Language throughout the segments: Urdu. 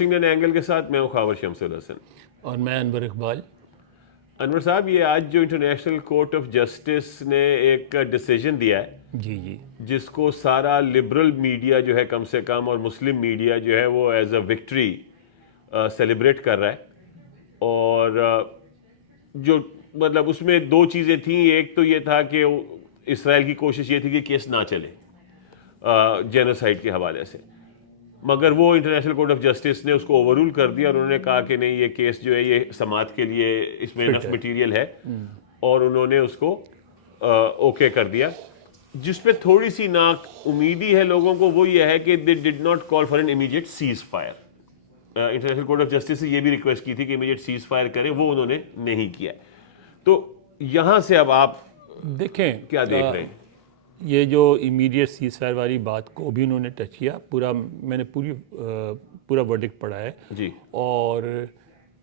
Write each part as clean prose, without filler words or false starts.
واشنگٹن اینگل کے ساتھ میں ہوں خاور شمس الحسن اور میں انور اقبال. انور صاحب، یہ آج جو انٹرنیشنل کورٹ آف جسٹس نے ایک ڈیسیجن دیا ہے جی جس کو سارا لبرل میڈیا جو ہے کم سے کم اور مسلم میڈیا جو ہے وہ ایز اے وکٹری سیلیبریٹ کر رہا ہے. اور جو مطلب اس میں دو چیزیں تھیں. ایک تو یہ تھا کہ اسرائیل کی کوشش یہ تھی کہ کیس نہ چلے جینوسائیڈ کے حوالے سے، مگر وہ انٹرنیشنل کورٹ آف جسٹس نے اس کو اوور رول کر دیا اور انہوں نے کہا کہ نہیں، یہ کیس جو ہے یہ سماعت کے لیے اس میں انف مٹیریل ہے، اور انہوں نے اس کو اوکے کر دیا. جس پہ تھوڑی سی نا امیدی ہے لوگوں کو وہ یہ ہے کہ they did not call for an immediate ceasefire. International court of justice سے یہ بھی ریکویسٹ کی تھی کہ امیڈیٹ سیز فائر کریں، وہ انہوں نے نہیں کیا. تو یہاں سے اب آپ دیکھیں کیا دیکھ رہے ہیں؟ یہ جو امیڈیٹ سیز فائر والی بات کو بھی انہوں نے ٹچ کیا. میں نے پورا ورڈکٹ پڑھا ہے جی. اور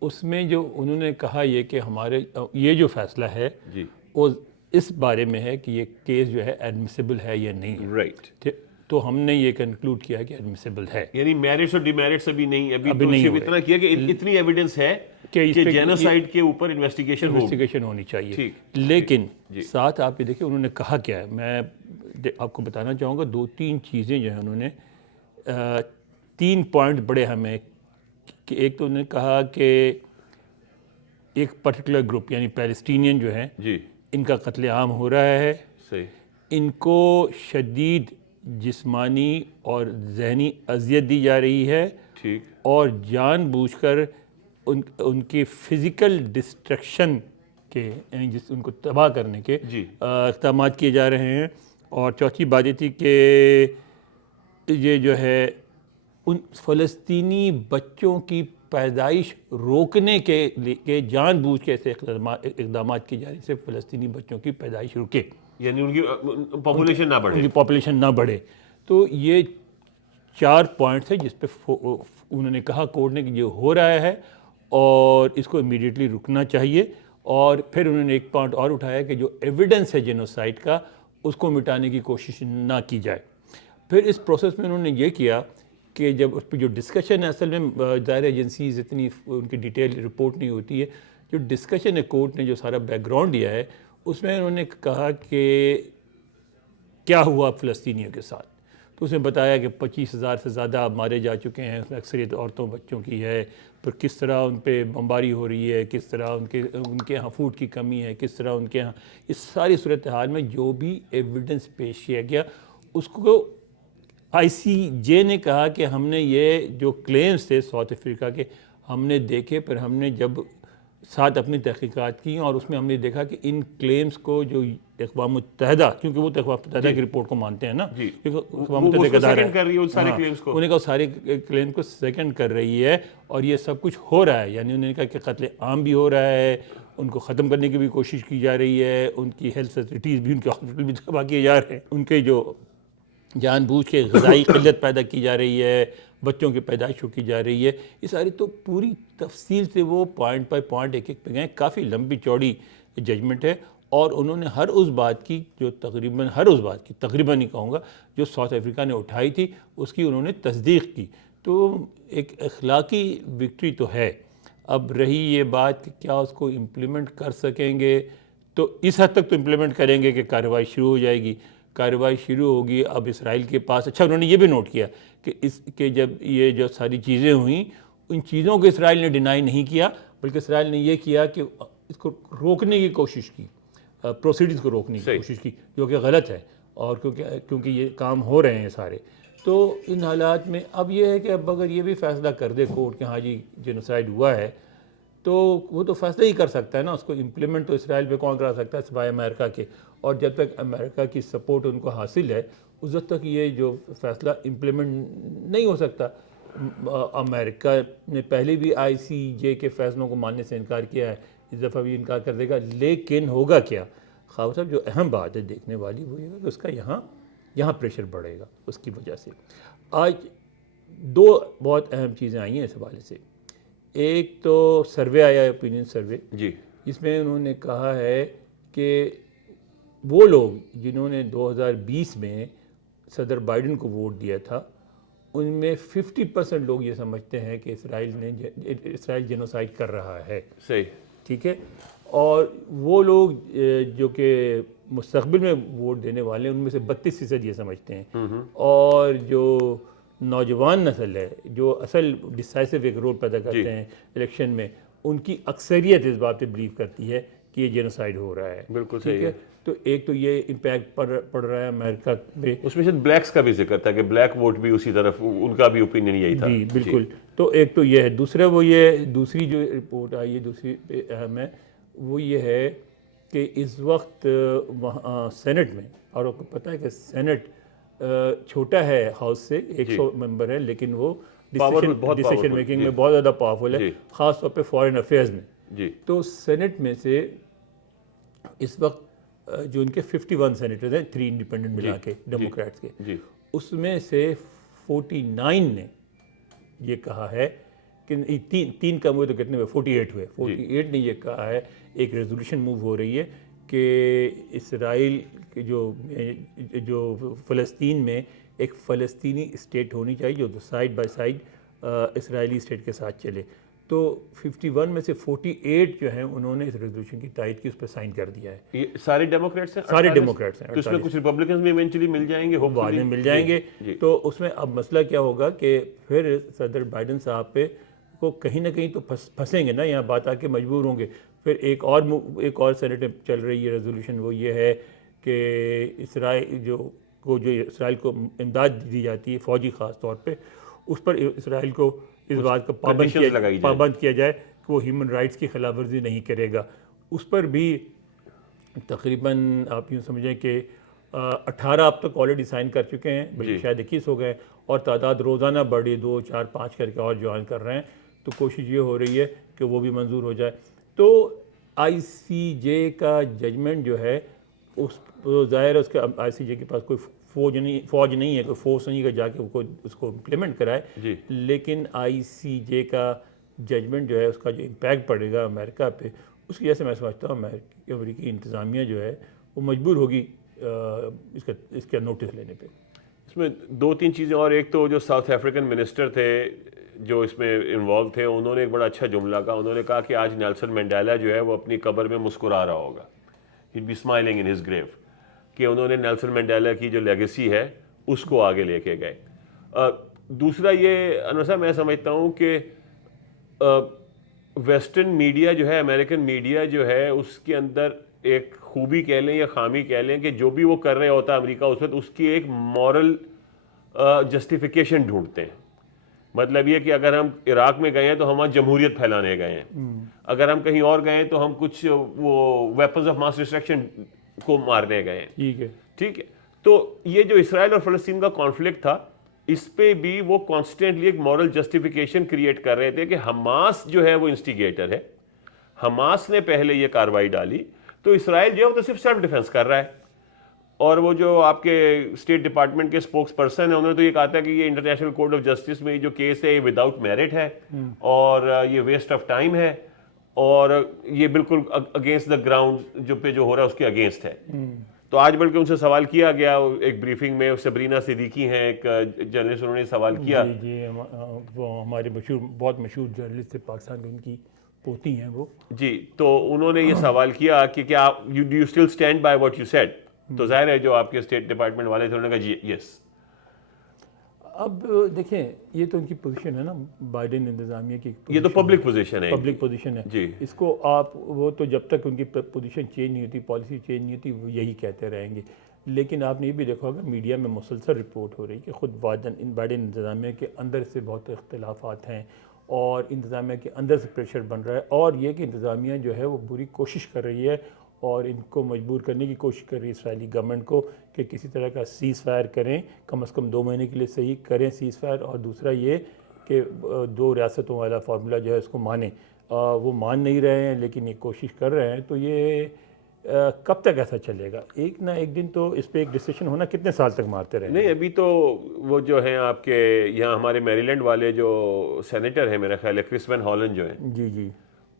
اس میں جو انہوں نے کہا یہ کہ ہمارے یہ جو فیصلہ ہے جی وہ اس بارے میں ہے کہ یہ کیس جو ہے ایڈمیسیبل ہے یا نہیں ہے. رائٹ. تو ہم نے یہ کنکلوڈ کیا کہ ایڈمیسیبل ہے، یعنی میرٹس اور ڈی میرٹس ابھی نہیں، ابھی تو صرف اتنا کیا کہ اتنی ایویڈنس ہے کہ جینوسائیڈ کے اوپر انویسٹیگیشن ہونی چاہیے. لیکن ساتھ آپ یہ دیکھیں انہوں نے کہا کیا ہے. میں آپ کو بتانا چاہوں گا 2-3 چیزیں جو ہیں انہوں نے 3 پوائنٹ بڑے ہمیں کہ ایک تو انہوں نے کہا کہ ایک پرٹیکولر گروپ یعنی پیلسٹینین جو ہیں جی ان کا قتل عام ہو رہا ہے، صحیح، ان کو شدید جسمانی اور ذہنی اذیت دی جا رہی ہے، ٹھیک، اور جان بوجھ کر ان کے فزیکل ڈسٹرکشن کے یعنی جس ان کو تباہ کرنے کے اقدامات کیے جا رہے ہیں. اور چوتھی بات یہ تھی کہ یہ جو ہے ان فلسطینی بچوں کی پیدائش روکنے کے لیے جان بوجھ کے ایسے اقدامات کی جا رہی ہیں صرف فلسطینی بچوں کی پیدائش رکے، یعنی ان کی پاپولیشن نہ بڑھے، ان کی پاپولیشن نہ بڑھے. تو یہ 4 پوائنٹس ہیں جس پہ انہوں نے کہا کورٹ نے کہ یہ ہو رہا ہے اور اس کو امیڈیٹلی رکنا چاہیے. اور پھر انہوں نے ایک پوائنٹ اور اٹھایا کہ جو ایویڈنس ہے جینوسائیڈ کا اس کو مٹانے کی کوشش نہ کی جائے. پھر اس پروسیس میں انہوں نے یہ کیا کہ جب اس پہ جو ڈسکشن ہے، اصل میں ظاہر ایجنسیز اتنی ان کی ڈیٹیل رپورٹ نہیں ہوتی ہے، جو ڈسکشن ہے کورٹ نے جو سارا بیک گراؤنڈ دیا ہے اس میں انہوں نے کہا کہ کیا ہوا فلسطینیوں کے ساتھ. تو اس نے بتایا کہ 25,000 سے زیادہ مارے جا چکے ہیں، اس میں اکثریت عورتوں بچوں کی ہے، پھر کس طرح ان پہ بمباری ہو رہی ہے، کس طرح ان کے یہاں فوڈ کی کمی ہے، کس طرح ان کے یہاں اس ساری صورتحال میں جو بھی ایویڈنس پیش کیا گیا اس کو آئی سی جے نے کہا کہ ہم نے یہ جو کلیمز تھے ساؤتھ افریقہ کے ہم نے دیکھے، پھر ہم نے جب ساتھ اپنی تحقیقات کی اور اس میں ہم نے دیکھا کہ ان کلیمز کو جو اقوام متحدہ، کیونکہ وہ تو اقوام متحدہ کی رپورٹ کو مانتے ہیں نا، کیونکہ اقوام متحدہ کا ادارہ ہے، انہوں نے کہا سارے کلیم کو سیکنڈ کر رہی ہے اور یہ سب کچھ ہو رہا ہے. یعنی انہوں نے کہا کہ قتل عام بھی ہو رہا ہے، ان کو ختم کرنے کی بھی کوشش کی جا رہی ہے، ان کی ہیلتھ فیسلٹیز بھی، ان کے ہاسپٹل بھی تباہ کیے جا رہے ہیں، ان کے جو جان بوجھ کے غذائی قلت پیدا کی جا رہی ہے، بچوں کی پیدائش کی جا رہی ہے. یہ ساری تو پوری تفصیل سے وہ پوائنٹ بائی پوائنٹ ایک ایک پہ گئے. کافی لمبی چوڑی ججمنٹ ہے اور انہوں نے ہر اس بات کی جو تقریباً نہیں کہوں گا جو ساؤتھ افریقہ نے اٹھائی تھی اس کی انہوں نے تصدیق کی. تو ایک اخلاقی وکٹری تو ہے. اب رہی یہ بات کہ کیا اس کو امپلیمنٹ کر سکیں گے، تو اس حد تک تو امپلیمنٹ کریں گے کہ کارروائی شروع ہو جائے گی. کارروائی شروع ہوگی. اب اسرائیل کے پاس اچھا انہوں نے یہ بھی نوٹ کیا کہ جب یہ جو ساری چیزیں ہوئیں ان چیزوں کو اسرائیل نے ڈینائی نہیں کیا، بلکہ اسرائیل نے یہ کیا کہ اس کو روکنے کی کوشش کی، پروسیڈنگز کو روکنے کی کوشش کی، جو کہ غلط ہے. اور کیونکہ یہ کام ہو رہے ہیں سارے. تو ان حالات میں اب یہ ہے کہ اب اگر یہ بھی فیصلہ کر دے کورٹ کہ ہاں جی جینوسائیڈ ہوا ہے تو وہ تو فیصلہ ہی کر سکتا ہے نا. اس کو امپلیمنٹ تو اسرائیل پہ کون کرا سکتا ہے سوائے امریکہ کے. اور جب تک امریکہ کی سپورٹ ان کو حاصل ہے اس وقت تک یہ جو فیصلہ امپلیمنٹ نہیں ہو سکتا. امریکہ نے پہلے بھی آئی سی جے کے فیصلوں کو ماننے سے انکار کیا ہے، اس دفعہ بھی انکار کر دے گا. لیکن ہوگا کیا خواہ صاحب، جو اہم بات ہے دیکھنے والی وہ یہ ہے کہ اس کا یہاں پریشر بڑھے گا. اس کی وجہ سے آج 2 بہت اہم چیزیں آئی ہیں اس حوالے سے. ایک تو سروے آیا ہے، اوپینین سروے، جس میں انہوں نے کہا ہے کہ وہ لوگ جنہوں نے 2020 میں صدر بائیڈن کو ووٹ دیا تھا ان میں 50% لوگ یہ سمجھتے ہیں کہ اسرائیل جینوسائیڈ کر رہا ہے. صحیح. ٹھیک ہے. اور وہ لوگ جو کہ مستقبل میں ووٹ دینے والے ہیں ان میں سے 32% یہ سمجھتے ہیں. اور جو نوجوان نسل ہے جو اصل ڈسائسو ایک رول پیدا کرتے ہیں الیکشن میں, ان کی اکثریت اس بات پہ بلیو کرتی ہے کہ یہ جینوسائیڈ ہو رہا ہے. بالکل ٹھیک صحیح ہے. تو ایک تو یہ امپیکٹ پڑ رہا ہے امریکہ پہ. اس میں شاید بلیکس کا بھی ذکر تھا کہ بلیک ووٹ بھی اسی طرف, ان کا بھی اوپینین یہی تھا. جی بالکل. تو ایک تو یہ ہے. دوسرا وہ یہ دوسری جو رپورٹ آئی ہے دوسری اہم ہے وہ یہ ہے کہ اس وقت وہاں سینٹ میں, اور آپ کو پتہ ہے کہ سینٹ چھوٹا ہے ہاؤس سے, 100 ممبر ہے, لیکن وہ ڈیسیشن میکنگ میں بہت زیادہ پاورفل ہے, خاص طور پہ فارن افیئرز میں. تو سینٹ میں سے اس وقت جو ان کے 51 سینیٹرز ہیں, 3 انڈیپینڈنٹ ملا کے ڈیموکریٹس کے, اس میں سے 49 نے یہ کہا ہے کہ تین کم ہوئے تو کتنے ہوئے, 48 ہوئے. 48 نے یہ کہا ہے, ایک ریزولوشن موو ہو رہی ہے کہ اسرائیل جو فلسطین میں ایک فلسطینی اسٹیٹ ہونی چاہیے جو side by side Israeli state کے ساتھ چلے. تو 51 میں سے 48 جو ہیں انہوں نے اس ریزولوشن کی تائید کی, اس پہ سائن کر دیا ہے. یہ سارے ڈیموکریٹس ہیں؟ سارے ڈیموکریٹس ہیں. تو اس میں کچھ ریپبلکنز بھی ایونچولی مل جائیں گے, بعد میں مل جائیں گے. تو اس میں اب مسئلہ کیا ہوگا کہ پھر صدر بائیڈن صاحب پہ کو کہیں نہ کہیں تو پھنسیں گے نا, یہاں بات آ کے مجبور ہوں گے. پھر ایک اور سینٹ چل رہی ہے ریزولوشن, وہ یہ ہے کہ اسرائیل کو امداد دی جاتی ہے فوجی خاص طور پہ, اس پر اسرائیل کو اس بات کا پابند کیا جائے کہ وہ ہیومن رائٹس کی خلاف ورزی نہیں کرے گا. اس پر بھی تقریباً آپ یوں سمجھیں کہ 18 اب تک آلریڈی سائن کر چکے ہیں, بلکہ شاید 21 ہو گئے, اور تعداد روزانہ بڑھی 2, 4, 5 کر کے اور جوائن کر رہے ہیں. تو کوشش یہ ہو رہی ہے کہ وہ بھی منظور ہو جائے. تو آئی سی جے کا ججمنٹ جو ہے اس ظاہر ہے اس کا آئی سی جے کے پاس کوئی فوج نہیں ہے, کوئی فورس نہیں ہے جا کے اس کو امپلیمنٹ کرائے. لیکن آئی سی جے کا ججمنٹ جو ہے اس کا جو امپیکٹ پڑے گا امریکہ پہ, اس کی وجہ سے میں سمجھتا ہوں امریکی انتظامیہ جو ہے وہ مجبور ہوگی اس کا نوٹس لینے پہ. اس میں 2-3 چیزیں اور. ایک تو جو ساؤتھ افریقن منسٹر تھے جو اس میں انوالو تھے, انہوں نے ایک بڑا اچھا جملہ کہا. انہوں نے کہا کہ آج نیلسن منڈیلا جو ہے وہ اپنی قبر میں مسکرا رہا ہوگا, he'd be smiling in his grave, کہ انہوں نے نیلسن منڈیلا کی جو لیگیسی ہے اس کو آگے لے کے گئے. دوسرا یہ انور صاحب میں سمجھتا ہوں کہ ویسٹرن میڈیا جو ہے, امریکن میڈیا جو ہے, اس کے اندر ایک خوبی کہہ لیں یا خامی کہہ لیں کہ جو بھی وہ کر رہے ہوتا ہے امریکہ اس وقت اس کی ایک مورل جسٹیفیکیشن ڈھونڈتے ہیں. مطلب یہ کہ اگر ہم عراق میں گئے ہیں تو ہم جمہوریت پھیلانے گئے ہیں, اگر ہم کہیں اور گئے ہیں تو ہم کچھ وہ ویپنز آف ماس ڈسٹرکشن کو مارنے گئے ہیں. ٹھیک ہے. تو یہ جو اسرائیل اور فلسطین کا کانفلکٹ تھا, اس پہ بھی وہ کانسٹنٹلی ایک مورل جسٹیفیکیشن کریٹ کر رہے تھے کہ حماس جو ہے وہ انسٹیگیٹر ہے, حماس نے پہلے یہ کارروائی ڈالی, تو اسرائیل جو ہے وہ تو صرف سیلف ڈیفenس کر رہا ہے. اور وہ جو آپ کے اسٹیٹ ڈپارٹمنٹ کے اسپوکس پرسن ہیں انہوں نے تو یہ کہا تھا کہ یہ انٹرنیشنل کورٹ آف جسٹس میں جو کیس ہے یہ وداؤٹ میرٹ ہے اور یہ ویسٹ آف ٹائم ہے, اور یہ بالکل اگینسٹ دا گراؤنڈ جو ہو رہا ہے اس کے اگینسٹ ہے. تو آج بلکہ ان سے سوال کیا گیا ایک بریفنگ میں, سبرینا صدیقی ہیں ایک جرنلسٹ, انہوں نے سوال کیا. جی وہ ہمارے بہت مشہور جرنلسٹ تھے پاکستان کے, ان کی پوتی ہیں وہ. جی, تو انہوں نے یہ سوال کیا کہ کیا do you still stand by what you said. تو ظاہر ہے جو آپ کے اسٹیٹ ڈپارٹمنٹ والے تھے انہوں نے کہا جی یس. اب دیکھیں یہ تو ان کی پوزیشن ہے نا, بائیڈن انتظامیہ کی, یہ تو پبلک پوزیشن ہے, پبلک پوزیشن ہے. جی, اس کو آپ وہ تو جب تک ان کی پوزیشن چینج نہیں ہوتی, پالیسی چینج نہیں ہوتی, وہ یہی کہتے رہیں گے. لیکن آپ نے یہ بھی دیکھا ہوگا میڈیا میں مسلسل رپورٹ ہو رہی کہ خود بائیڈن انتظامیہ کے اندر سے بہت اختلافات ہیں اور انتظامیہ کے اندر سے پریشر بن رہا ہے, اور یہ کہ انتظامیہ جو ہے وہ بری کوشش کر رہی ہے اور ان کو مجبور کرنے کی کوشش کر رہی ہے اسرائیلی گورنمنٹ کو کہ کسی طرح کا سیز فائر کریں, کم از کم 2 مہینے کے لیے صحیح کریں سیز فائر. اور دوسرا یہ کہ 2 ریاستوں والا فارمولہ جو ہے اس کو مانیں. وہ مان نہیں رہے ہیں لیکن یہ کوشش کر رہے ہیں. تو یہ کب تک ایسا چلے گا؟ ایک نہ ایک دن تو اس پہ ایک ڈیسیشن ہونا, کتنے سال تک مارتے رہیں؟ نہیں ابھی تو وہ جو ہیں آپ کے یہاں ہمارے میریلینڈ والے جو سینیٹر ہیں میرا خیال ہے کرس وین ہالن جو ہیں, جی,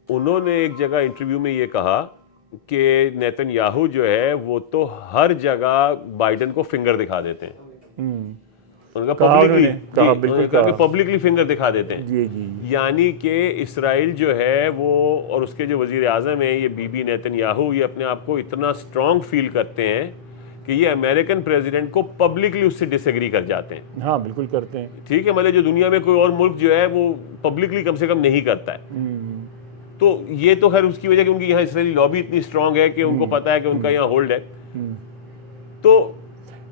انہوں نے ایک جگہ انٹرویو میں یہ کہا کہ نیتن یاہو جو ہے وہ تو ہر جگہ بائیڈن کو فنگر دکھا دیتے ہیں. پبلکلی فنگر دکھا دیتے ہیں. جی جی یعنی کہ اسرائیل جو ہے وہ اور اس کے جو وزیر اعظم ہیں یہ بی بی نیتن یاہو، یہ اپنے آپ کو اتنا اسٹرانگ فیل کرتے ہیں کہ یہ امریکن پریزیڈنٹ کو پبلکلی اس سے ڈس ایگری کر جاتے ہیں. ہاں بالکل کرتے ہیں. ٹھیک ہے، مطلب جو دنیا میں کوئی اور ملک جو ہے وہ پبلکلی کم سے کم نہیں کرتا ہے. تو یہ تو خیر اس کی وجہ کہ ان کی یہاں اسرائیلی لابی اتنی اسٹرانگ ہے کہ ان کو پتا ہے کہ ان کا یہاں ہولڈ ہے. تو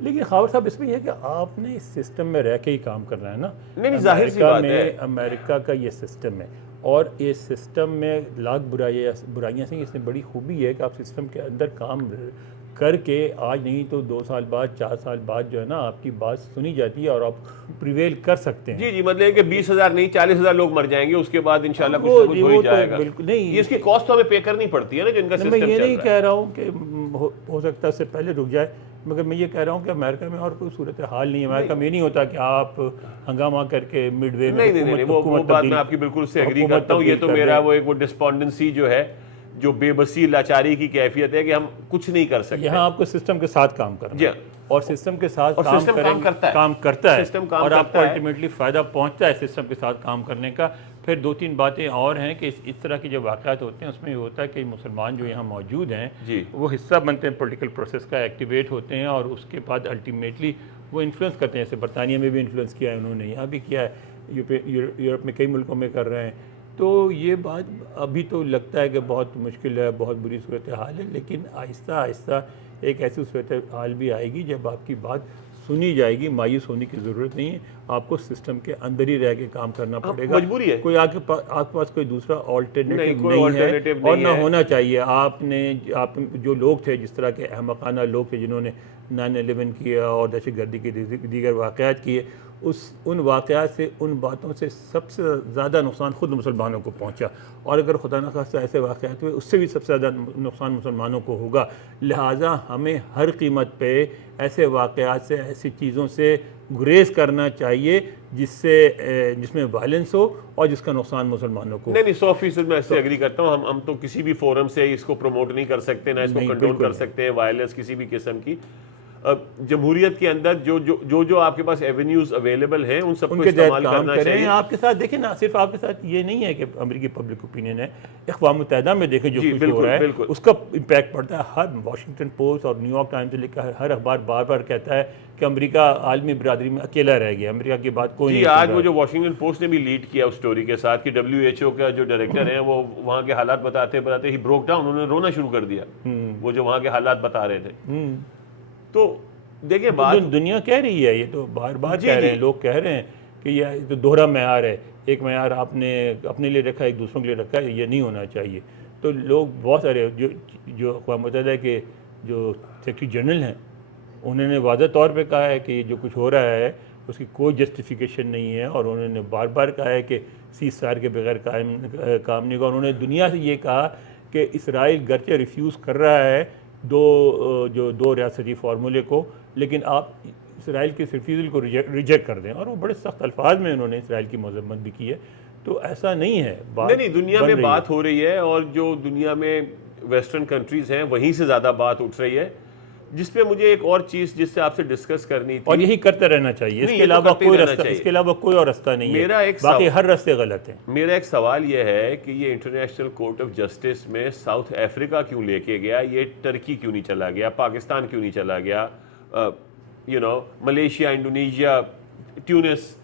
لیکن خاور صاحب اس میں یہ ہے کہ آپ نے اس سسٹم میں رہ کے ہی کام کرنا ہے نا. نہیں ظاہر سی بات ہے. امریکہ کا یہ سسٹم ہے اور اس سسٹم میں لاکھ برائیاں سے اس میں بڑی خوبی ہے کہ آپ سسٹم کے اندر کام کر کے آج نہیں تو 2 سال بعد 4 سال بعد جو ہے نا آپ کی بات سنی جاتی ہے اور آپ پریویل کر سکتے ہیں. جی مطلب کہ 20,000 نہیں 40,000 لوگ مر جائیں گے، اس کے بعد انشاءاللہ کچھ نہ کچھ ہو ہی جائے گا. بالکل نہیں، یہ اس کی کاسٹ ہمیں پے کرنی پڑتی ہے نا جن کا سسٹم چل رہا ہے. میں یہ نہیں کہہ رہا ہوں کہ ہو سکتا ہے اس سے پہلے رک جائے، مگر میں یہ کہہ رہا ہوں کہ امریکہ میں اور کوئی صورتحال نہیں ہے. امریکہ میں یہ نہیں ہوتا کہ آپ ہنگامہ کر کے مڈ وے میں نہیں وہ بات میں آپ کی بالکل اس سے ایگری کرتا ہوں. یہ تو میرا وہ ڈسپونڈنسی جو ہے، جو بے بسی لاچاری کی کیفیت ہے کہ ہم کچھ نہیں کر سکتے. یہاں آپ کو سسٹم کے ساتھ کام کرنا ہے اور سسٹم کے ساتھ کام کرتا ہے اور آپ کو الٹیمیٹلی فائدہ پہنچتا ہے سسٹم کے ساتھ کام کرنے کا. پھر 2-3 باتیں اور ہیں کہ اس طرح کے جو واقعات ہوتے ہیں اس میں یہ ہوتا ہے کہ مسلمان جو یہاں موجود ہیں وہ حصہ بنتے ہیں پولیٹیکل پروسیس کا، ایکٹیویٹ ہوتے ہیں اور اس کے بعد الٹیمیٹلی وہ انفلوئنس کرتے ہیں. جیسے برطانیہ میں بھی انفلوئنس کیا ہے انہوں نے، یہاں بھی کیا ہے، یورپ میں کئی ملکوں میں کر رہے ہیں. تو یہ بات ابھی تو لگتا ہے کہ بہت مشکل ہے، بہت بری صورتحال ہے، لیکن آہستہ آہستہ ایک ایسی صورتحال بھی آئے گی جب آپ کی بات سنی جائے گی. مایوس ہونے کی ضرورت نہیں ہے، آپ کو سسٹم کے اندر ہی رہ کے کام کرنا پڑے گا. مجبوری ہے، کوئی آپ کے پاس کوئی دوسرا آلٹرنیٹیو نہیں ہے اور نہ ہونا چاہیے. آپ جو لوگ تھے، جس طرح کے احمقانہ لوگ تھے جنہوں نے 9/11 کیا اور دہشت گردی کے دیگر واقعات کیے، ان واقعات سے، ان باتوں سے سب سے زیادہ نقصان خود مسلمانوں کو پہنچا. اور اگر خدا نخواستہ ایسے واقعات ہوئے اس سے بھی سب سے زیادہ نقصان مسلمانوں کو ہوگا. لہٰذا ہمیں ہر قیمت پہ ایسے واقعات سے، ایسی چیزوں سے گریز کرنا چاہیے جس میں وائلنس ہو اور جس کا نقصان مسلمانوں کو. نہیں 100% میں اس سے ایگری کرتا ہوں. ہم تو کسی بھی فورم سے اس کو پروموٹ نہیں کر سکتے، نہ اس کو کنٹرول کر سکتے ہیں وائلنس کسی بھی قسم کی. جمہوریت کے اندر جو آپ کے پاس ایونیوز اویلیبل ہیں ان سب کو استعمال کرنا چاہیے. آپ کے ساتھ دیکھیں نا، صرف آپ کے ساتھ یہ نہیں ہے کہ امریکی پبلک اوپینین ہے، اقوام متحدہ میں دیکھیں جو کچھ ہو رہا ہے اس کا امپیکٹ پڑتا ہے. ہر واشنگٹن پوسٹ اور نیو یارک ٹائمز سے لے کر ہر اخبار بار بار کہتا ہے کہ امریکہ عالمی برادری میں اکیلا رہ گیا، امریکہ کی بات کوئی نہیں. آج وہ جو واشنگٹن پوسٹ نے بھی لیڈ کیا اس سٹوری کے ساتھ کہ WHO کا جو ڈائریکٹر ہیں وہ وہاں کے حالات بتاتے ہی بروک ڈاؤن، انہوں نے رونا شروع کر دیا وہ جو وہاں کے حالات بتا رہے تھے. تو دیکھیں بات دنیا کہہ رہی ہے، یہ تو بار بار کہہ رہے ہیں، لوگ کہہ رہے ہیں کہ یہ تو دوہرا معیار ہے. ایک معیار آپ نے اپنے لیے رکھا ہے، ایک دوسروں کے لیے رکھا ہے، یہ نہیں ہونا چاہیے. تو لوگ بہت سارے جو اقوام متحدہ کے جو سیکرٹری جنرل ہیں انہوں نے واضح طور پہ کہا ہے کہ یہ جو کچھ ہو رہا ہے اس کی کوئی جسٹیفیکیشن نہیں ہے، اور انہوں نے بار بار کہا ہے کہ سیز فائر کے بغیر کام نہیں ہوگا. انہوں نے دنیا سے یہ کہا کہ اسرائیل گرچہ ریفیوز کر رہا ہے دو ریاستی فارمولے کو، لیکن آپ اسرائیل کے ریفیوزل کو ریجیکٹ کر دیں. اور وہ بڑے سخت الفاظ میں انہوں نے اسرائیل کی مذمت بھی کی ہے. تو ایسا نہیں ہے. نہیں دنیا میں بات ہو رہی ہے، اور جو دنیا میں ویسٹرن کنٹریز ہیں وہیں سے زیادہ بات اٹھ رہی ہے، جس پہ مجھے ایک اور چیز جس سے آپ سے ڈسکس کرنی تھی. اور یہی کرتے رہنا چاہیے، اس کے علاوہ کوئی اور رستہ نہیں ہے. باقی ہر رستے غلط ہیں. میرا ایک سوال یہ ہے کہ یہ انٹرنیشنل کورٹ آف جسٹس میں ساؤتھ افریقہ کیوں لے کے گیا؟ یہ ٹرکی کیوں نہیں چلا گیا؟ پاکستان کیوں نہیں چلا گیا؟ Malaysia, Indonesia, Tunis,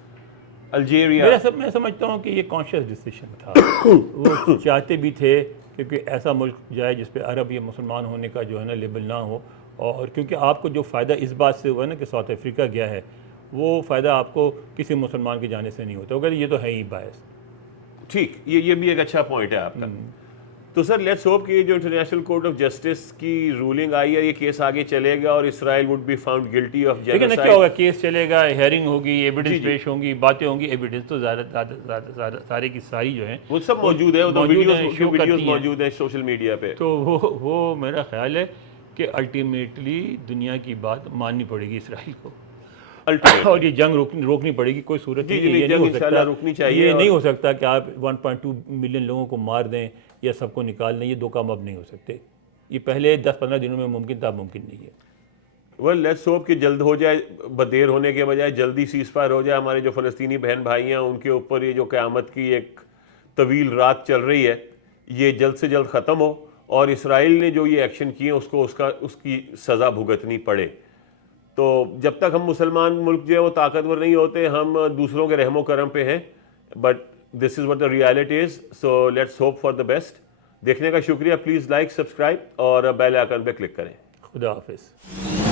Algeria. میں سمجھتا ہوں کہ یہ کانشیس ڈیسیشن تھا. وہ چاہتے بھی تھے کہ ایسا ملک جائے جس پہ عرب یا مسلمان ہونے کا جو ہے نا لیبل نہ ہو. اور کیونکہ آپ کو جو فائدہ اس بات سے ہوا نا کہ ساؤتھ افریقہ گیا ہے، وہ فائدہ آپ کو کسی مسلمان کے جانے سے نہیں ہوتا. وہ کہتے یہ تو ہے ہی باعث. ٹھیک، یہ بھی ایک اچھا پوائنٹ ہے آپ کا. تو سر لیٹس ہوپ کہ جو انٹرنیشنل کورٹ آف جسٹس کی رولنگ آئی ہے، یہ کیس آگے چلے گا اور Israel would be found guilty of genocide. لیکن کیا ہوگا؟ کیس چلے گا، ہیئرنگ ہوگی، ایویڈنس پیش ہوں گی، باتیں ہوں گی. ایویڈنس تو سارے کی ساری جو ہیں وہ سب موجود ہے، ویڈیوز موجود ہیں سوشل میڈیا پہ. تو وہ میرا خیال ہے کہ الٹیمیٹلی دنیا کی بات ماننی پڑے گی اسرائیل کو، اور یہ جنگ روکنی پڑے گی. کوئی صورت نہیں، یہ نہیں ہو سکتا کہ آپ 1.2 ملین لوگوں کو مار دیں یا سب کو نکال دیں. یہ دو کام اب نہیں ہو سکتے. یہ پہلے 10-15 دنوں میں ممکن تھا، ممکن نہیں ہے. ویل لیٹس ہوپ کہ جلد ہو جائے, بدیر ہونے کے بجائے جلدی سیز فائر ہو جائے. ہمارے جو فلسطینی بہن بھائی ہیں ان کے اوپر یہ جو قیامت کی ایک طویل رات چل رہی ہے, یہ جلد سے جلد ختم ہو, اور اسرائیل نے جو یہ ایکشن کیے اس کو اس کی سزا بھگتنی پڑے. تو جب تک ہم مسلمان ملک جو ہے وہ طاقتور نہیں ہوتے, ہم دوسروں کے رحم و کرم پہ ہیں, but this is what the reality is. So let's hope for the best. دیکھنے کا شکریہ. پلیز لائک, سبسکرائب اور بیل آئیکن پہ کلک کریں. خدا حافظ.